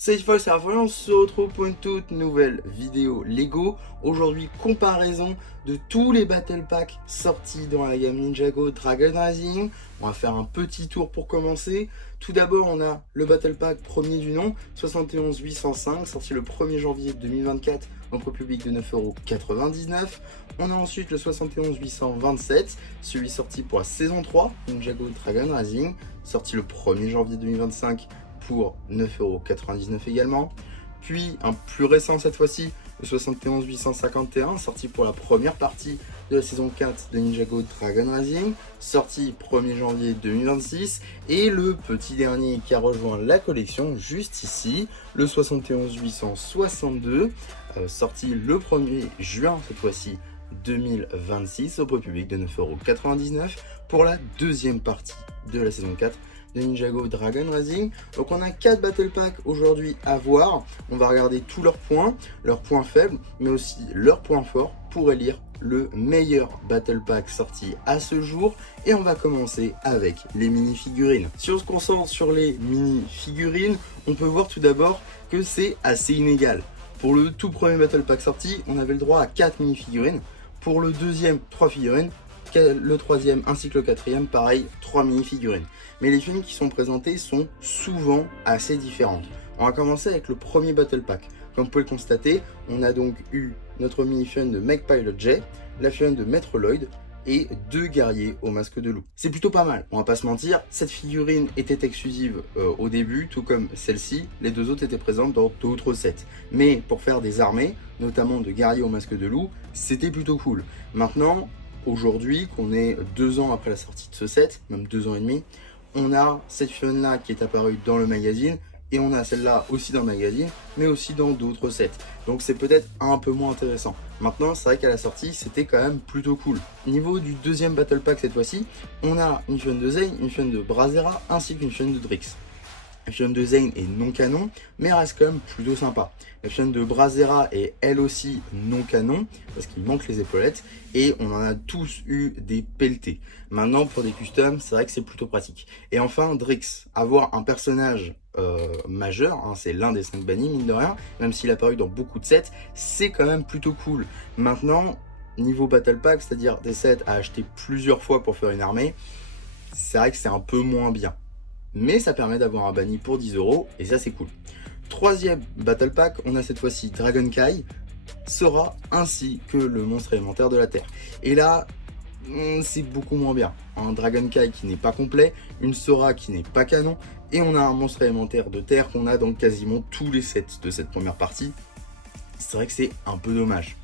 Salut Fox, c'est Raphaël, on se retrouve pour une toute nouvelle vidéo Lego. Aujourd'hui, comparaison de tous les Battle Packs sortis dans la gamme Ninjago Dragon Rising. On va faire un petit tour pour commencer. Tout d'abord, on a le Battle Pack premier du nom, 71805, sorti le 1er janvier 2024 en prix public de 9,99 €. On a ensuite le 71827, celui sorti pour la saison 3, Ninjago Dragon Rising, sorti le 1er janvier 2025 pour 9,99 € également. Puis un plus récent cette fois-ci, le 71851, sorti pour la première partie de la saison 4 de Ninjago Dragon Rising, sorti 1er janvier 2026. Et le petit dernier qui a rejoint la collection juste ici, le 71862, sorti le 1er juin cette fois-ci 2026 au prix public de 9,99 € pour la deuxième partie de la saison 4 de Ninjago Dragon Rising. Donc on a 4 Battle Packs aujourd'hui à voir. On va regarder tous leurs points faibles, mais aussi leurs points forts pour élire le meilleur Battle Pack sorti à ce jour. Et on va commencer avec les mini-figurines. Si on se concentre sur les mini-figurines, on peut voir tout d'abord que c'est assez inégal. Pour le tout premier Battle Pack sorti, on avait le droit à 4 mini-figurines. Pour le deuxième, 3 figurines. Le troisième ainsi que le quatrième, pareil, 3 mini-figurines. Mais les figurines qui sont présentées sont souvent assez différentes. On va commencer avec le premier Battle Pack. Comme vous pouvez le constater, on a donc eu notre mini-figurine de Mech Pilot J, la figurine de Maître Lloyd et 2 guerriers au masque de loup. C'est plutôt pas mal, on va pas se mentir. Cette figurine était exclusive au début, tout comme celle-ci. Les deux autres étaient présentes dans d'autres sets. Mais pour faire des armées, notamment de guerriers au masque de loup, c'était plutôt cool. Maintenant, aujourd'hui, qu'on est 2 ans après la sortie de ce set, même 2 ans et demi, on a cette figurine là qui est apparue dans le magazine et on a celle-là aussi dans le magazine, mais aussi dans d'autres sets. Donc c'est peut-être un peu moins intéressant. Maintenant, c'est vrai qu'à la sortie, c'était quand même plutôt cool. Niveau du deuxième Battle Pack cette fois-ci, on a une figurine de Zane, une figurine de Brazzera ainsi qu'une figurine de Drix. La figurine de Zane est non canon, mais reste quand même plutôt sympa. La figurine de Brazzera est elle aussi non canon, parce qu'il manque les épaulettes, et on en a tous eu des pelletés. Maintenant, pour des customs, c'est vrai que c'est plutôt pratique. Et enfin, Drix, avoir un personnage majeur, hein, c'est l'un des 5 bannis, mine de rien, même s'il a apparu dans beaucoup de sets, c'est quand même plutôt cool. Maintenant, niveau Battle Pack, c'est-à-dire des sets à acheter plusieurs fois pour faire une armée, c'est vrai que c'est un peu moins bien. Mais ça permet d'avoir un banni pour 10 € et ça c'est cool. Troisième Battle Pack, on a cette fois-ci Dragon Kai, Sora ainsi que le monstre élémentaire de la Terre. Et là, c'est beaucoup moins bien. Un Dragon Kai qui n'est pas complet, une Sora qui n'est pas canon, et on a un monstre élémentaire de Terre qu'on a dans quasiment tous les sets de cette première partie. C'est vrai que c'est un peu dommage.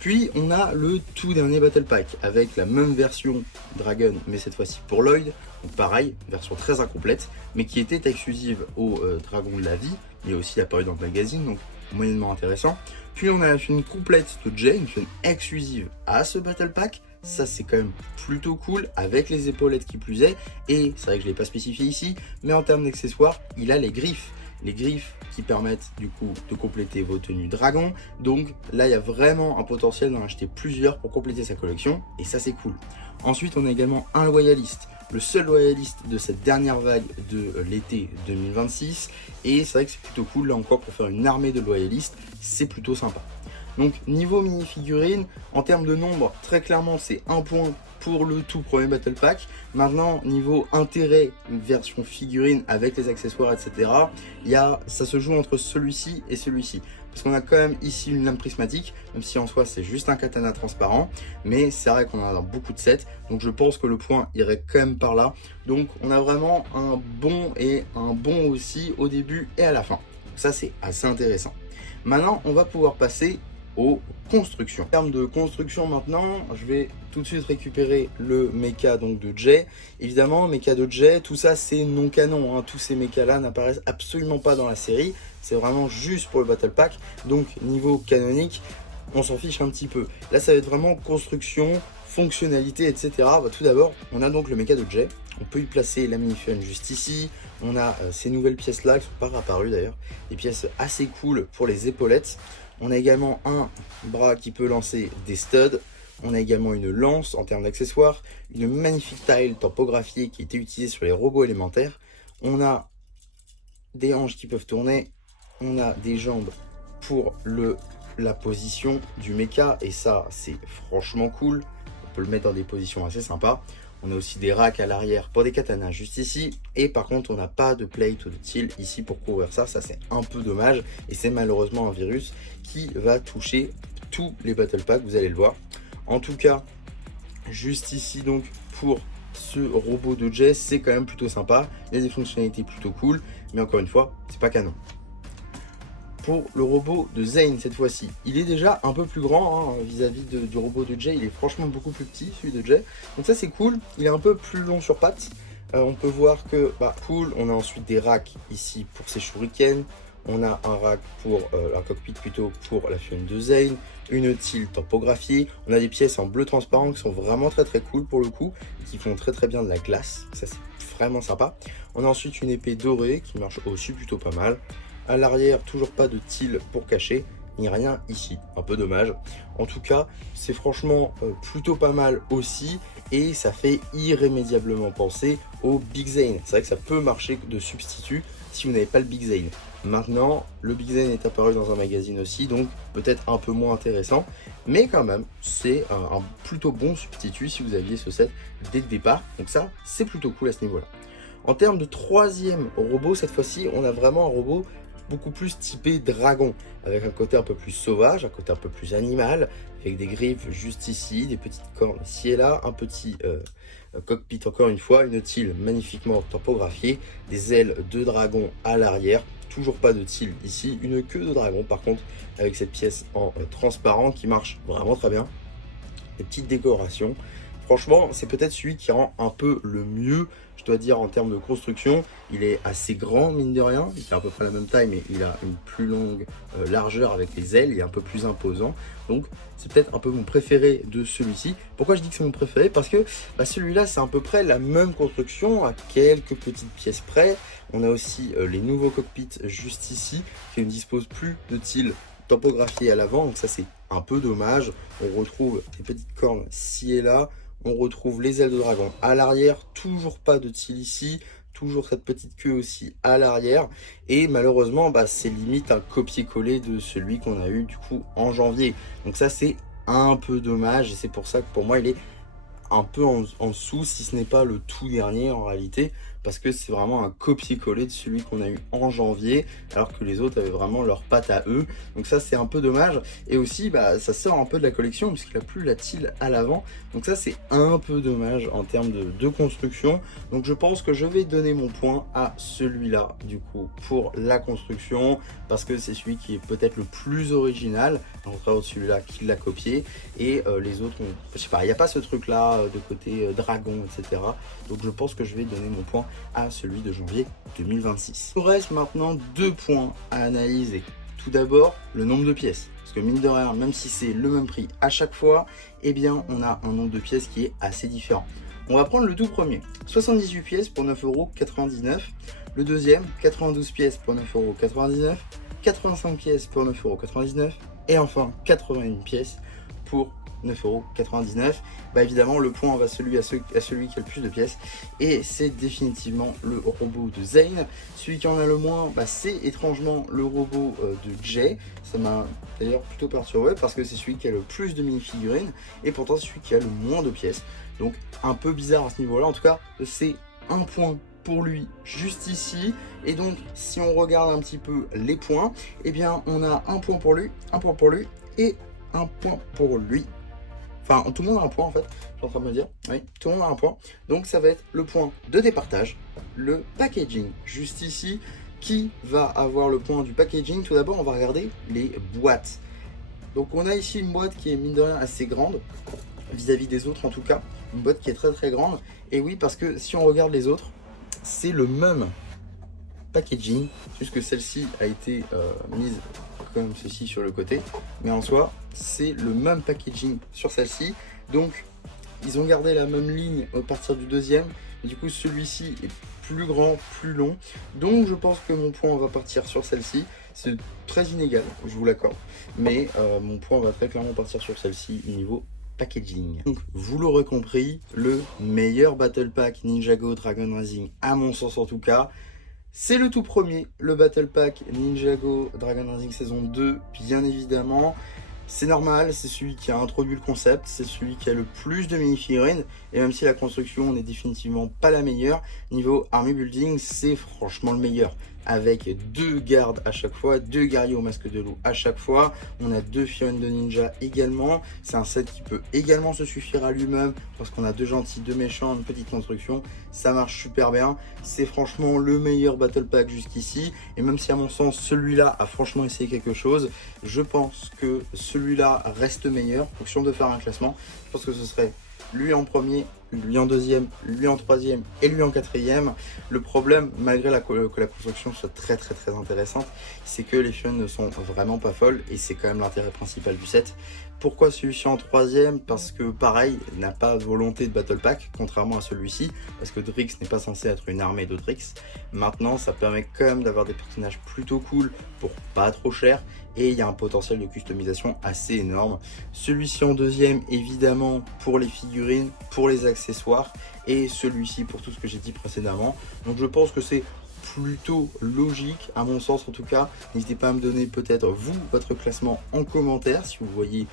Puis on a le tout dernier Battle Pack avec la même version Dragon, mais cette fois-ci pour Lloyd. Donc pareil, version très incomplète, mais qui était exclusive au Dragon de la Vie, mais aussi apparu dans le magazine, donc moyennement intéressant. Puis on a la figurine complète de Jay, une figurine exclusive à ce Battle Pack. Ça c'est quand même plutôt cool, avec les épaulettes qui plus est, et c'est vrai que je ne l'ai pas spécifié ici, mais en termes d'accessoires, il a les griffes. Les griffes qui permettent du coup de compléter vos tenues dragon. Donc là il y a vraiment un potentiel d'en acheter plusieurs pour compléter sa collection et ça c'est cool. Ensuite on a également un loyaliste, le seul loyaliste de cette dernière vague de l'été 2026 et c'est vrai que c'est plutôt cool là encore pour faire une armée de loyalistes, c'est plutôt sympa. Donc niveau mini figurine, en termes de nombre, très clairement c'est 1 point pour le tout premier Battle Pack. Maintenant, niveau intérêt, version figurine avec les accessoires, etc., ça se joue entre celui-ci et celui-ci. Parce qu'on a quand même ici une lame prismatique, même si en soi c'est juste un katana transparent, mais c'est vrai qu'on en a dans beaucoup de sets, donc je pense que le point irait quand même par là. Donc on a vraiment un bon et un bon aussi au début et à la fin. Donc ça c'est assez intéressant. Maintenant, on va pouvoir passer aux constructions. En termes de construction maintenant, je vais tout de suite récupérer le mecha donc de Jay. Évidemment, mecha de Jay, tout ça c'est non canon, hein. Tous ces mechas là n'apparaissent absolument pas dans la série, c'est vraiment juste pour le Battle Pack, donc niveau canonique, on s'en fiche un petit peu. Là ça va être vraiment construction, fonctionnalité, etc. Tout d'abord, on a donc le mecha de Jay, on peut y placer la mini-figurine juste ici, on a ces nouvelles pièces là qui sont pas réapparues d'ailleurs, des pièces assez cool pour les épaulettes. On a également un bras qui peut lancer des studs. On a également une lance en termes d'accessoires. Une magnifique tile tempographiée qui était utilisée sur les robots élémentaires. On a des hanches qui peuvent tourner. on a des jambes pour la position du mecha, et ça c'est franchement cool. On peut le mettre dans des positions assez sympas. On a aussi des racks à l'arrière pour des katanas juste ici, et par contre on n'a pas de plate ou de til ici pour couvrir ça. Ça c'est un peu dommage, et c'est malheureusement un virus qui va toucher tous les battle packs, vous allez le voir. En tout cas, juste ici donc pour ce robot de Jay, c'est quand même plutôt sympa. Il y a des fonctionnalités plutôt cool, mais encore une fois, c'est pas canon. Pour le robot de Zane cette fois-ci, il est déjà un peu plus grand vis-à-vis du robot de Jay. Il est franchement beaucoup plus petit, celui de Jay. Donc ça c'est cool, il est un peu plus long sur pattes. On peut voir que, cool, on a ensuite des racks ici pour ses shurikens. On a un rack pour un cockpit plutôt pour la fusée de Zane, une til tampographiée. On a des pièces en bleu transparent qui sont vraiment très cool pour le coup, qui font très bien de la glace. Ça c'est vraiment sympa. On a ensuite une épée dorée qui marche aussi plutôt pas mal. À l'arrière, toujours pas de til pour cacher, ni rien ici, un peu dommage. En tout cas, c'est franchement plutôt pas mal aussi, et ça fait irrémédiablement penser au Big Zane. C'est vrai que ça peut marcher de substitut si vous n'avez pas le Big Zane. Maintenant, le Big Zane est apparu dans un magazine aussi, donc peut-être un peu moins intéressant, mais quand même, c'est un plutôt bon substitut si vous aviez ce set dès le départ. Donc ça, c'est plutôt cool à ce niveau-là. En termes de troisième robot, cette fois-ci, on a vraiment un robot beaucoup plus typé dragon, avec un côté un peu plus sauvage, un côté un peu plus animal, avec des griffes juste ici, des petites cornes ici et là, un petit cockpit encore une fois, une til magnifiquement tampographiée, des ailes de dragon à l'arrière, toujours pas de til ici, une queue de dragon par contre, avec cette pièce en transparent qui marche vraiment très bien, des petites décorations. Franchement, c'est peut-être celui qui rend un peu le mieux, je dois dire, en termes de construction. Il est assez grand, mine de rien. Il fait à peu près la même taille, mais il a une plus longue largeur avec les ailes. Il est un peu plus imposant. Donc, c'est peut-être un peu mon préféré de celui-ci. Pourquoi je dis que c'est mon préféré? Parce que celui-là, c'est à peu près la même construction, à quelques petites pièces près. On a aussi les nouveaux cockpits juste ici, qui ne disposent plus de til tampographié à l'avant. Donc ça, c'est un peu dommage. On retrouve des petites cornes ci et là. On retrouve les ailes de dragon à l'arrière, toujours pas de til ici, toujours cette petite queue aussi à l'arrière, et malheureusement c'est limite un copier-coller de celui qu'on a eu du coup en janvier. Donc ça c'est un peu dommage, et c'est pour ça que pour moi il est un peu en dessous, si ce n'est pas le tout dernier en réalité, parce que c'est vraiment un copier-coller de celui qu'on a eu en janvier, alors que les autres avaient vraiment leur patte à eux. Donc ça c'est un peu dommage, et aussi ça sort un peu de la collection puisqu'il n'a plus la til à l'avant, donc ça c'est un peu dommage en termes de construction. Donc je pense que je vais donner mon point à celui-là du coup pour la construction, parce que c'est celui qui est peut-être le plus original, en contraire de celui-là qui l'a copié, et les autres, je sais pas, il n'y a pas ce truc là de côté dragon, etc. Donc je pense que je vais donner mon point à celui de janvier 2026. Il nous reste maintenant 2 points à analyser. Tout d'abord, le nombre de pièces. Parce que mine de rien, même si c'est le même prix à chaque fois, eh bien on a un nombre de pièces qui est assez différent. On va prendre le tout premier, 78 pièces pour 9,99 €. Le deuxième, 92 pièces pour 9,99 €. 85 pièces pour 9,99 €. Et enfin, 81 pièces pour 9,99 €. Évidemment, le point va à celui qui a le plus de pièces, et c'est définitivement le robot de Zane. Celui qui en a le moins, c'est étrangement le robot de Jay. Ça m'a d'ailleurs plutôt perturbé, parce que c'est celui qui a le plus de mini-figurines, et pourtant c'est celui qui a le moins de pièces. Donc un peu bizarre à ce niveau-là. En tout cas, c'est un point pour lui juste ici. Et donc si on regarde un petit peu les points, eh bien on a un point pour lui, un point pour lui et un point pour lui. Enfin, tout le monde a un point en fait, je suis en train de me dire. Oui, tout le monde a un point. Donc ça va être le point de départage, le packaging juste ici, qui va avoir le point du packaging. Tout d'abord, on va regarder les boîtes. Donc on a ici une boîte qui est mine de rien assez grande, vis-à-vis des autres en tout cas. Une boîte qui est très grande. Et oui, parce que si on regarde les autres, c'est le même packaging, juste que celle-ci a été mise comme ceci sur le côté, mais en soi c'est le même packaging sur celle-ci. Donc ils ont gardé la même ligne à partir du deuxième, mais du coup celui-ci est plus grand, plus long, donc je pense que mon point va partir sur celle-ci. C'est très inégal, je vous l'accorde, mais mon point va très clairement partir sur celle-ci niveau packaging. Donc vous l'aurez compris, le meilleur battle pack Ninjago Dragon Rising, à mon sens en tout cas, C'est le tout premier, le Battle Pack Ninjago Dragon Rising saison 2, bien évidemment. C'est normal, c'est celui qui a introduit le concept, c'est celui qui a le plus de mini-figurines, et même si la construction n'est définitivement pas la meilleure, niveau army building, c'est franchement le meilleur. Avec 2 gardes à chaque fois, 2 guerriers au masque de loup à chaque fois, on a 2 figurines de ninja également. C'est un set qui peut également se suffire à lui-même, parce qu'on a 2 gentils, 2 méchants, une petite construction, ça marche super bien. C'est franchement le meilleur Battle Pack jusqu'ici, et même si à mon sens celui-là a franchement essayé quelque chose, je pense que celui-là reste meilleur. Donc si on devait faire un classement, je pense que ce serait lui en premier, lui en deuxième, lui en troisième et lui en quatrième. Le problème, malgré que la construction soit très intéressante, c'est que les figurines ne sont vraiment pas folles, et c'est quand même l'intérêt principal du set. Pourquoi celui-ci en troisième? Parce que pareil, n'a pas volonté de battle pack, contrairement à celui-ci, parce que Drix n'est pas censé être une armée de Drix. Maintenant, ça permet quand même d'avoir des personnages plutôt cool pour pas trop cher, et il y a un potentiel de customisation assez énorme. Celui-ci en deuxième, évidemment, pour les figurines, pour les accessoires, et celui-ci pour tout ce que j'ai dit précédemment. Donc je pense que c'est plutôt logique, à mon sens en tout cas. N'hésitez pas à me donner peut-être vous votre classement en commentaire si vous voyez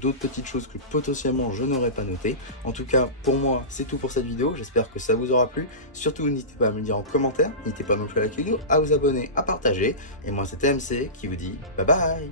d'autres petites choses que potentiellement je n'aurais pas notées. En tout cas, pour moi, c'est tout pour cette vidéo. J'espère que ça vous aura plu. Surtout, n'hésitez pas à me le dire en commentaire. N'hésitez pas non plus à liker la vidéo, à vous abonner, à partager. Et moi, c'était MC qui vous dit bye bye.